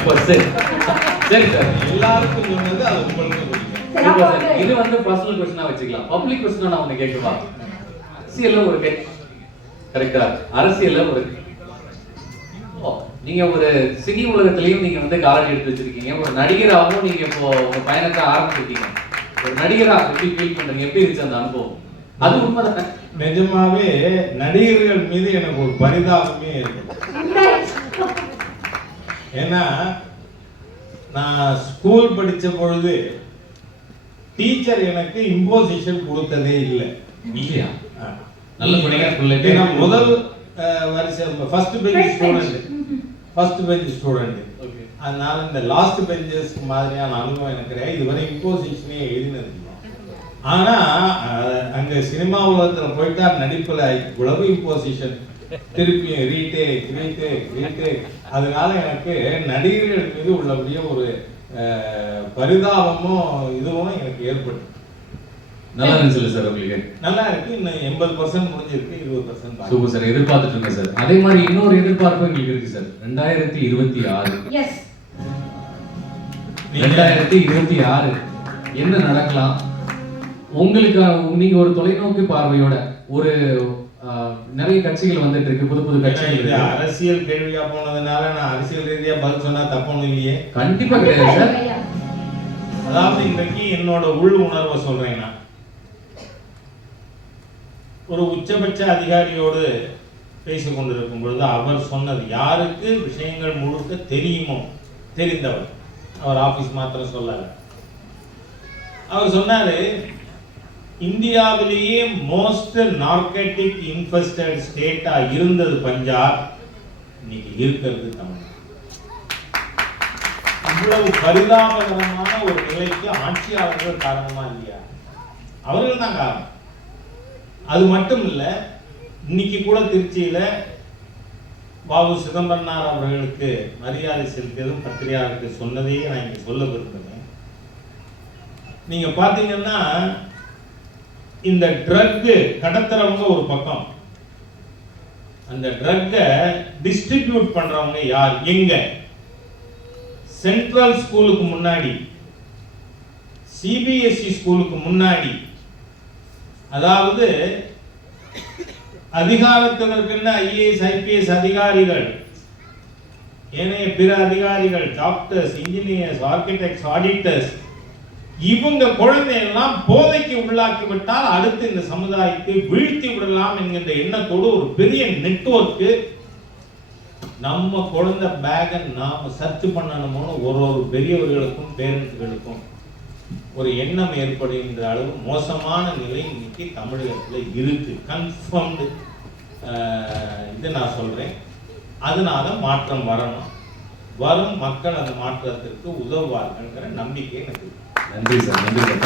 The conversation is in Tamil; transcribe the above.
சரி சரி சார், எல்லாருக்கும் சொன்னது அது உங்களுக்கு இது வந்து பர்சனல் क्वेश्चनா வச்சுக்கலாம். பப்ளிக் क्वेश्चन நான் உனக்கு கேட்கவா? அரசியல்ல ஒரு கரெக்ட்டா, அரசியல்ல ஒரு நீங்க ஒரு சினி உலகத்திலயும் நீங்க வந்து காலடி எடுத்து வச்சிருக்கீங்க. ஒரு நடிகராகவும் நீங்க இப்போ உங்க பயணத்தை ஆரம்பிச்சிருக்கீங்க. ஒரு நடிகரா எப்படி ஃபீல் பண்றீங்க? எப்படி இருந்துச்சு அந்த அனுபவம்? அது உண்மைதானே? நிஜமாவே நடிகர்கள் மீது எனக்கு ஒரு பரிதாபமே இருக்கு. ஏன்னா நான் ஸ்கூல் படிச்ச பொழுது டீச்சர் எனக்கு இம்போசிஷன் கொடுத்ததே இல்லை. இல்லையா? நல்ல படிக்கிற நான் முதல் வரிசை ஃபர்ஸ்ட் பெஞ்ச் ஸ்டூடெண்ட். அதனால இந்த லாஸ்ட் பெஞ்சஸ் மாதிரியான அனுபவம் எனக்கு கிடையாது. இதுவரை இம்போசிஷனே எழுதினது. ஆனா அங்க சினிமா உலகத்துல போயிட்டா நடிப்புல இவ்வளவு இம்போசிஷன், திருப்பி ரீடேக். அதனால எனக்கு நடிகர்கள் மீது உள்ளபடிய ஒரு பரிதாபமும் இதுவும் எனக்கு ஏற்பட்டு. நல்லா இருந்துச்சு சார் உங்களுக்கு? நல்லா இருக்கு. இன்னும் 80% முடிஞ்சிருக்கு, 20% சூப்பர் சார். எதிர்பார்த்துட்டு இருக்கேன் சார். அதே மாதிரி இன்னொரு எதிர்பார்ப்பு எங்களுக்கு இருக்கு சார். 2026 எஸ் 2026 என்ன நடக்கலாம் உங்களுக்கு? நீங்க ஒரு தொலைநோக்கு பார்வையோட ஒரு நிறைய கட்சிகள் வந்துட்டு இருக்கு, புது புது கட்சிகள். அரசியல் கேள்வியா போனதுனால நான் அரசியல் ரீதியா பதில் சொன்னா தப்பு இல்லையே? கண்டிப்பா கிடையாது சார். அதாவது இன்றைக்கு என்னோட உள் உணர்வை சொல்றேன். நான் ஒரு உச்சபட்ச அதிகாரியோடு பேசிக் கொண்டிருக்கும் பொழுது அவர் சொன்னது, யாருக்கு விஷயங்கள் முழுக்க தெரியுமோ தெரிந்தவர், அவர் ஆபீஸ் மாத்திரம் சொல்லல. அவர் சொன்னாரு, இந்தியாவிலேயே மோஸ்ட் நார்கட்டிக் இன்ஃபெஸ்டட் ஸ்டேட்டா இருந்தது பஞ்சாப், இன்னைக்கு இருக்கிறது தமிழ்நாடு. இவ்வளவு பரிதாபகரமான ஒரு நிலைக்கு ஆட்சியாளர்கள் காரணமா இல்லையா? அவர்கள் தான் காரணம். அது மட்டும் இல்ல, இன்னைக்கு கூட திருச்சியில பாபு சிதம்பரனார் அவர்களுக்கு மரியாதை செலுத்தியதும் பத்திரிகையாளருக்கு சொன்னதையே நான் இங்க சொல்ல விரும்புகிறேன். நீங்க பாத்தீங்கன்னா இந்த ட்ரக் கடத்துறவங்க ஒரு பக்கம், அந்த ட்ரக்கை டிஸ்ட்ரிபியூட் பண்றவங்க யார்? எங்க? சென்ட்ரல் ஸ்கூலுக்கு முன்னாடி, சிபிஎஸ்இ ஸ்கூலுக்கு முன்னாடி. அதாவது அதிகாரத்தில் இருக்கின்ற ஐஏஎஸ் ஐபிஎஸ் அதிகாரிகள், ஏனைய பிற அதிகாரிகள், டாக்டர்ஸ், இன்ஜினியர்ஸ், ஆர்கிடெக்ட்ஸ், ஆடிட்டர்ஸ், இவங்க குழந்தையெல்லாம் போதைக்கு உள்ளாக்கி விட்டால் அடுத்து இந்த சமுதாயத்தை வீழ்த்தி விடலாம் என்கின்ற எண்ணத்தோடு ஒரு பெரிய நெட்வொர்க். நம்ம குழந்தை பேகை நாம சர்ச் பண்ணணுமோன்னு ஒரு பெரியவர்களுக்கும் பேரண்ட்ஸ்களுக்கும் ஒரு எண்ணம் ஏற்படுகின்ற அளவு மோசமான நிலை இன்னைக்கு தமிழகத்தில் இருக்கு. கன்ஃபர்ம்டு இது நான் சொல்றேன். அதனால மாற்றம் வரணும். வரும் மக்கள் அந்த மாற்றத்திற்கு உதவுவார்கள்ங்கிற நம்பிக்கை எனக்கு. நன்றி சார். நன்றி சார்.